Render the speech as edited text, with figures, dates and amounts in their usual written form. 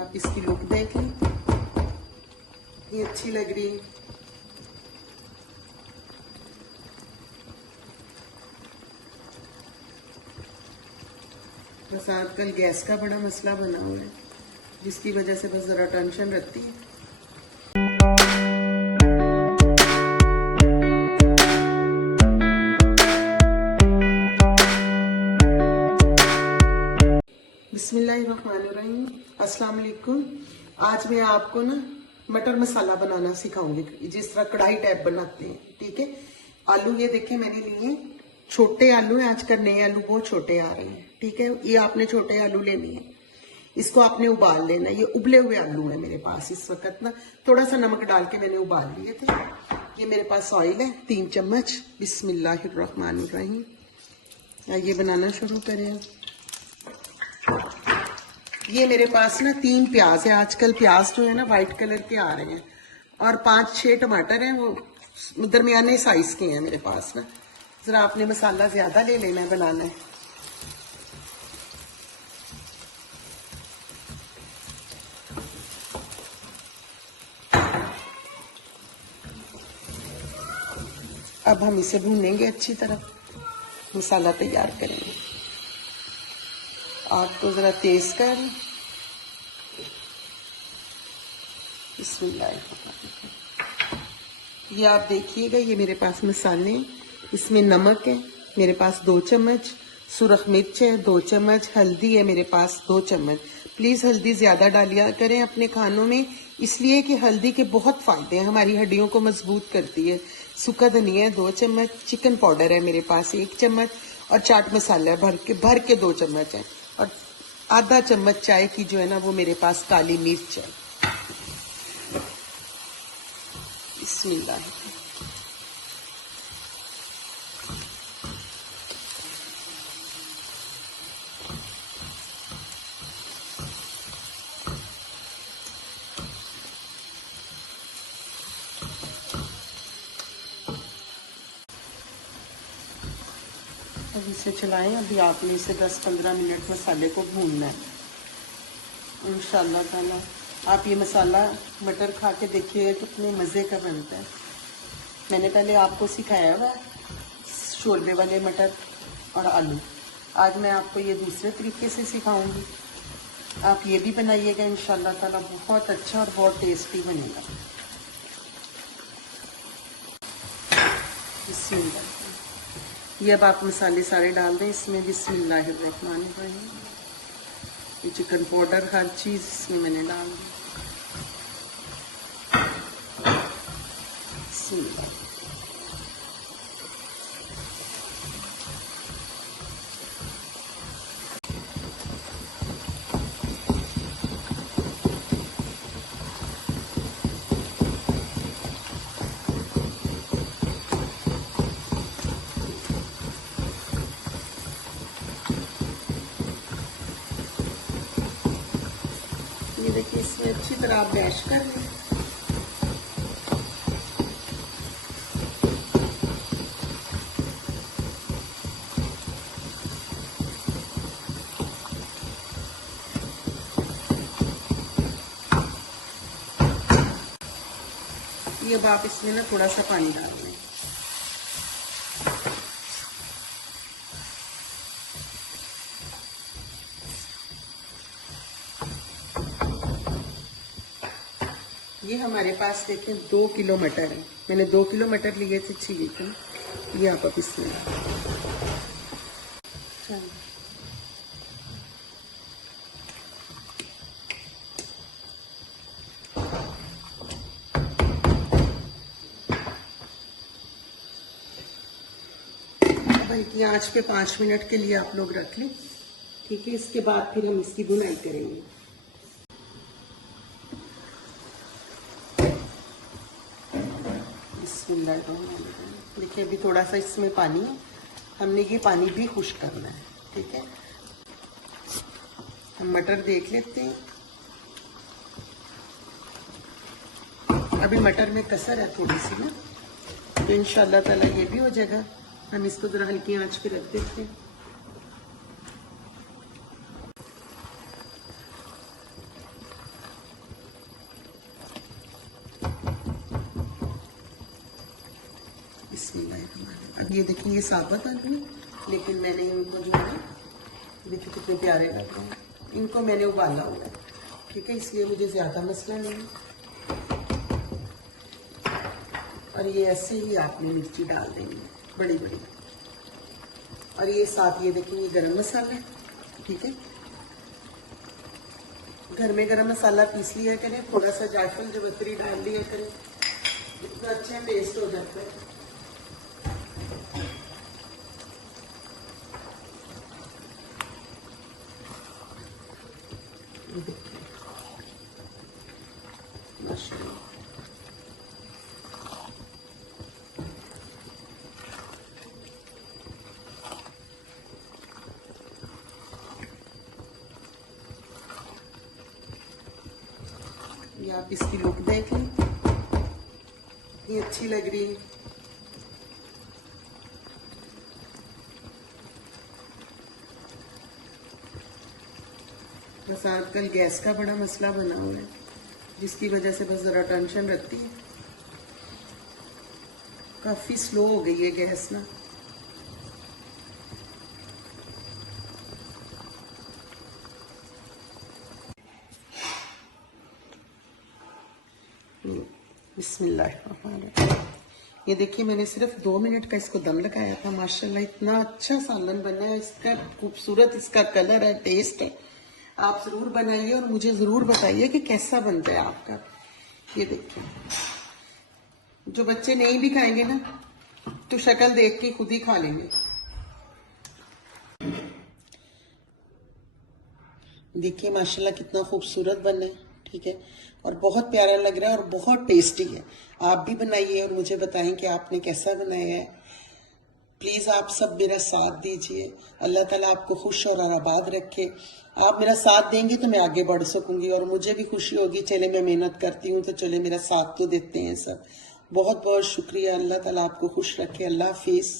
आप इसकी लुक देख लें, ये अच्छी लग रही है। बस आजकल गैस का बड़ा मसला बना हुआ है, जिसकी वजह से बस ज़रा टेंशन रहती है। बिस्मिल्लाहिर्रहमानिर्रहीम, अस्सलाम वालेकुम। आज मैं आपको ना मटर मसाला बनाना सिखाऊंगी, जिस तरह कढ़ाई टाइप बनाते हैं। ठीक है, आलू ये देखें मैंने लिए, छोटे आलू हैं, आजकल नए आलू बहुत छोटे आ रहे हैं। ठीक है, ये आपने छोटे आलू लेने हैं, इसको आपने उबाल लेना। ये उबले हुए आलू है मेरे पास इस वक्त ना, थोड़ा सा नमक डाल के मैंने उबाल लिए थे। ये मेरे पास ऑयल है 3 चम्मच। बिस्मिल्लाहिर्रहमानिर्रहीम, ये बनाना शुरू करें। ये मेरे पास ना 3 प्याज है, आजकल प्याज जो है ना वाइट कलर के आ रहे हैं, और 5-6 टमाटर हैं, वो दरमियाने साइज के हैं मेरे पास ना। जरा आपने मसाला ज्यादा ले लेना है बनाना है। अब हम इसे भूनेंगे अच्छी तरह, मसाला तैयार करेंगे। आग को जरा तेज कर, ये आप देखिएगा। ये मेरे पास मसाले, इसमें नमक है मेरे पास 2 चम्मच, सुरख मिर्च है 2 चम्मच, हल्दी है मेरे पास 2 चम्मच। प्लीज हल्दी ज्यादा डालिया करें अपने खानों में, इसलिए कि हल्दी के बहुत फायदे हैं, हमारी हड्डियों को मजबूत करती है। सूखा धनिया है 2 चम्मच, चिकन पाउडर है मेरे पास 1 चम्मच, और चाट मसाला भर के 2 चम्मच है, और आधा चम्मच चाय की जो है ना वो मेरे पास काली मिर्च है। बिस्मिल्लाह। अब इसे चलाएं। अभी आपने इसे 10-15 मिनट मसाले को भूनना है इंशाल्लाह ताला। आप ये मसाला मटर खा के देखिएगा कितने मज़े का बनता है। मैंने पहले आपको सिखाया हुआ है शोरबे वाले मटर और आलू, आज मैं आपको ये दूसरे तरीके से सिखाऊंगी। आप ये भी बनाइएगा इंशाल्लाह ताला, बहुत अच्छा और बहुत टेस्टी बनेगा। बिस्मिल्लाह। ये अब आप मसाले सारे डाल दें इसमें। बिस्मिल्लाहिर्रहमानिर्रहीम। ये चिकन पाउडर हर चीज़ इसमें मैंने डाल दी। ये देखिए, इसमें अच्छी तरह आप मैश कर लें। ये अब आप इसमें ना थोड़ा सा पानी डाल दें। ये हमारे पास देखें 2 किलो मटर है, मैंने 2 किलो मटर लिए थे छिले थे। ये आप अब इसमें भाई की आंच पे 5 मिनट के लिए आप लोग रख लें। ठीक है, इसके बाद फिर हम इसकी बुनाई करेंगे। देखिए, अभी थोड़ा सा इसमें पानी है, हमने ये पानी भी खुश्क करना है। ठीक है, हम मटर देख लेते हैं। अभी मटर में कसर है थोड़ी सी ना, तो इंशाल्लाह ताला ये भी हो जाएगा। हम इसको जरा हल्की आंच पे रख देते हैं। ये देखिए ये साबुत आलू है, लेकिन मैंने इनको जो है देखिए कितने प्यारे लग रहे हैं, इनको मैंने उबाला हुआ है, ठीक है, इसलिए मुझे ज़्यादा मसला नहीं है। और ये ऐसे ही आपने मिर्ची डाल देनी है बड़ी बड़ी। और ये साथ ये देखिए ये गरम मसाला है, ठीक है, घर में गरम मसाला पीस लिया करें, थोड़ा सा जायफल जवित्री डाल लिया करें, इतना अच्छा टेस्ट हो जाता है। माशाल्लाह ये आप इसकी लुक देख लें, ये अच्छी लग रही है। बस आजकल गैस का बड़ा मसला बना हुआ है, जिसकी वजह से बस ज़रा टेंशन रहती है। काफ़ी स्लो हो गई है गैस ना। बिस्मिल्लाह। ये देखिए मैंने सिर्फ 2 मिनट का इसको दम लगाया था, माशाल्लाह इतना अच्छा सालन बना है, इसका खूबसूरत इसका कलर है, टेस्ट है। आप ज़रूर बनाइए और मुझे ज़रूर बताइए कि कैसा बनता है आपका। ये देखिए, जो बच्चे नहीं भी खाएंगे ना तो शक्ल देख के खुद ही खा लेंगे। देखिए माशाल्लाह कितना खूबसूरत बना है, ठीक है, और बहुत प्यारा लग रहा है और बहुत टेस्टी है। आप भी बनाइए और मुझे बताएं कि आपने कैसा बनाया है। प्लीज़ आप सब मेरा साथ दीजिए। अल्लाह ताला आपको खुश और आबाद रखे। आप मेरा साथ देंगे तो मैं आगे बढ़ सकूंगी और मुझे भी खुशी होगी, चले मैं मेहनत करती हूँ तो चले मेरा साथ तो देते हैं सब। बहुत बहुत शुक्रिया। अल्लाह ताला आपको खुश रखे। अल्लाह हाफिज़।